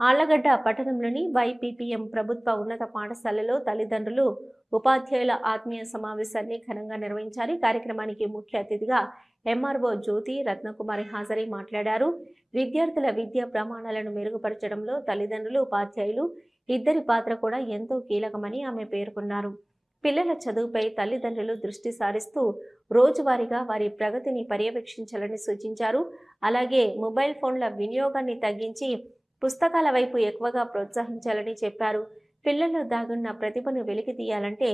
ఆళ్ళగడ్డ పట్టణంలోని వైపీపీఎం ప్రభుత్వ ఉన్నత పాఠశాలలో తల్లిదండ్రులు ఉపాధ్యాయుల ఆత్మీయ సమావేశాన్ని ఘనంగా నిర్వహించారు కార్యక్రమానికి ముఖ్య అతిథిగా ఎంఆర్ఓ జ్యోతి రత్నకుమారి హాజరై మాట్లాడారు. విద్యార్థుల విద్యా ప్రమాణాలను మెరుగుపరచడంలో తల్లిదండ్రులు ఉపాధ్యాయులు ఇద్దరి పాత్ర కూడా ఎంతో కీలకమని ఆమె పేర్కొన్నారు. పిల్లల చదువుపై తల్లిదండ్రులు దృష్టి సారిస్తూ రోజువారీగా వారి ప్రగతిని పర్యవేక్షించాలని సూచించారు. అలాగే మొబైల్ ఫోన్ల వినియోగాన్ని తగ్గించి పుస్తకాల వైపు ఎక్కువగా ప్రోత్సహించాలని చెప్పారు. పిల్లల్లో దాగున్న ప్రతిభను వెలికి తీయాలంటే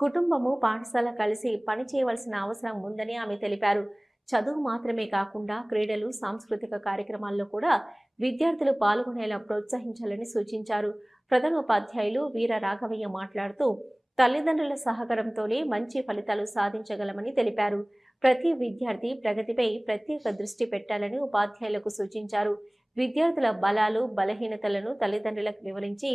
కుటుంబము పాఠశాల కలిసి పని చేయవలసిన అవసరం ఉందని ఆమె తెలిపారు. చదువు మాత్రమే కాకుండా క్రీడలు సాంస్కృతిక కార్యక్రమాల్లో కూడా విద్యార్థులు పాల్గొనేలా ప్రోత్సహించాలని సూచించారు. ప్రధానోపాధ్యాయులు వీర రాఘవయ్య మాట్లాడుతూ తల్లిదండ్రుల సహకారంతోనే మంచి ఫలితాలు సాధించగలమని తెలిపారు. ప్రతి విద్యార్థి ప్రగతిపై ప్రత్యేక దృష్టి పెట్టాలని ఉపాధ్యాయులకు సూచించారు. విద్యార్థుల బలాలు బలహీనతలను తల్లిదండ్రులకు వివరించి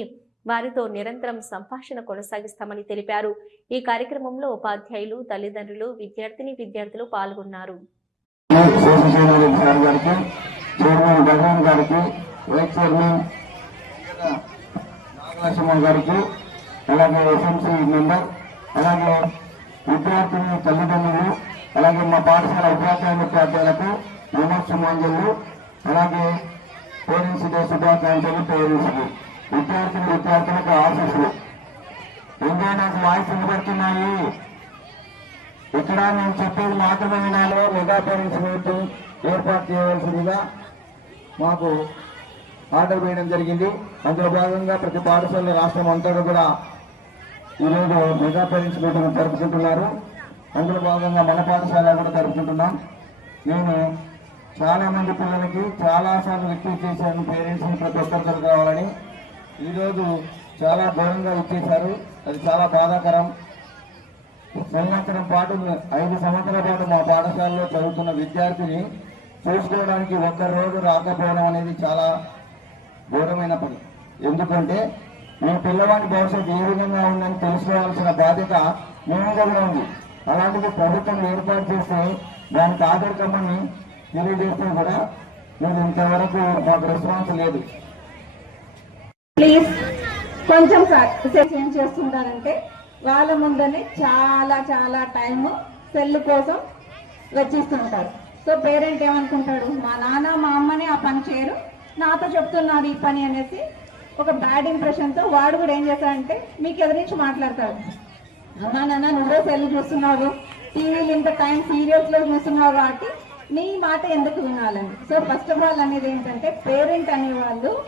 వారితో నిరంతరం సంభాషణ కొనసాగిస్తామని తెలిపారు. ఈ కార్యక్రమంలో ఉపాధ్యాయులు తల్లిదండ్రులు విద్యార్థిని విద్యార్థులు పాల్గొన్నారు. గారికి అలాగే ఎస్ఎంసీ మెంబర్ అలాగే విద్యార్థిని తల్లిదండ్రులు అలాగే మా పాఠశాల ఉపాధ్యాయుల ఉపాధ్యాయులకు నమస్సుమాంజలు అలాగే పేరెంట్స్ డే శుభాకాంక్షలు పేరెంట్స్కి విద్యార్థులు విద్యార్థులకు ఆశీస్సులు ఇంకా నాకు వాయిస్ వినబడుతున్నాయి. ఇక్కడ నేను చెప్పేది మాత్రమే వినాలో. మెగా పేరెంట్స్ మీటింగ్ ఏర్పాటు చేయవలసిందిగా మాకు ఆర్డర్ వేయడం జరిగింది. అందులో భాగంగా ప్రతి పాఠశాల రాష్ట్రం అంతటా కూడా ఈరోజు మెగా పేరెంట్స్ మీటింగ్ జరుపుకుంటున్నారు. అందులో భాగంగా మన పాఠశాల కూడా జరుపుకుంటున్నాం. నేను చాలా మంది పిల్లలకి చాలా సార్లు రిక్వెస్ట్ చేశాను పేరెంట్స్ని ప్రతి ఒక్కరు కావాలని ఈరోజు చాలా ఘోరంగా ఇచ్చేశారు అది చాలా బాధాకరం. సంవత్సరం పాటు ఐదు సంవత్సరాల పాటు మా పాఠశాలలో చదువుతున్న విద్యార్థిని చూసుకోవడానికి ఒక్క రోజు రాకపోవడం అనేది చాలా ఘోరమైన పని. ఎందుకంటే మీ పిల్లవాడి భవిష్యత్తు ఏ విధంగా ఉందని తెలుసుకోవాల్సిన బాధ్యత మేము కూడా ఉంది. అలాంటిది ప్రభుత్వం ఏర్పాటు చేస్తే దానికి ఆదరికమ్మని తెలియజేస్తూ కూడా మేము ఇంతవరకు మాకు రెస్పాన్స్ లేదు. ప్లీజ్ కొంచెం సార్ ఏం చేస్తుంటారంటే వాళ్ళ ముందనే చాలా చాలా టైం సెల్ కోసం వెచ్చిస్తుంటారు సో పేరెంట్ ఏమనుకుంటాడు మా నాన్న మా అమ్మనే ఆ పని చేయరు నాతో చెప్తున్నారు ఈ పని అనేసి ఒక బ్యాడ్ ఇంప్రెషన్తో వాడు కూడా ఏం చేస్తాడంటే మీకు ఎదురించి మాట్లాడతాడు. అమ్మా నాన్న నువ్వే సెల్ చూస్తున్నావు టీవీలు ఇంత టైం సీరియల్స్లో చూస్తున్నావు కాబట్టి నీ మాట ఎందుకు వినాలని? సో ఫస్ట్ ఆఫ్ ఆల్ అనేది ఏంటంటే పేరెంట్ అనేవాళ్ళు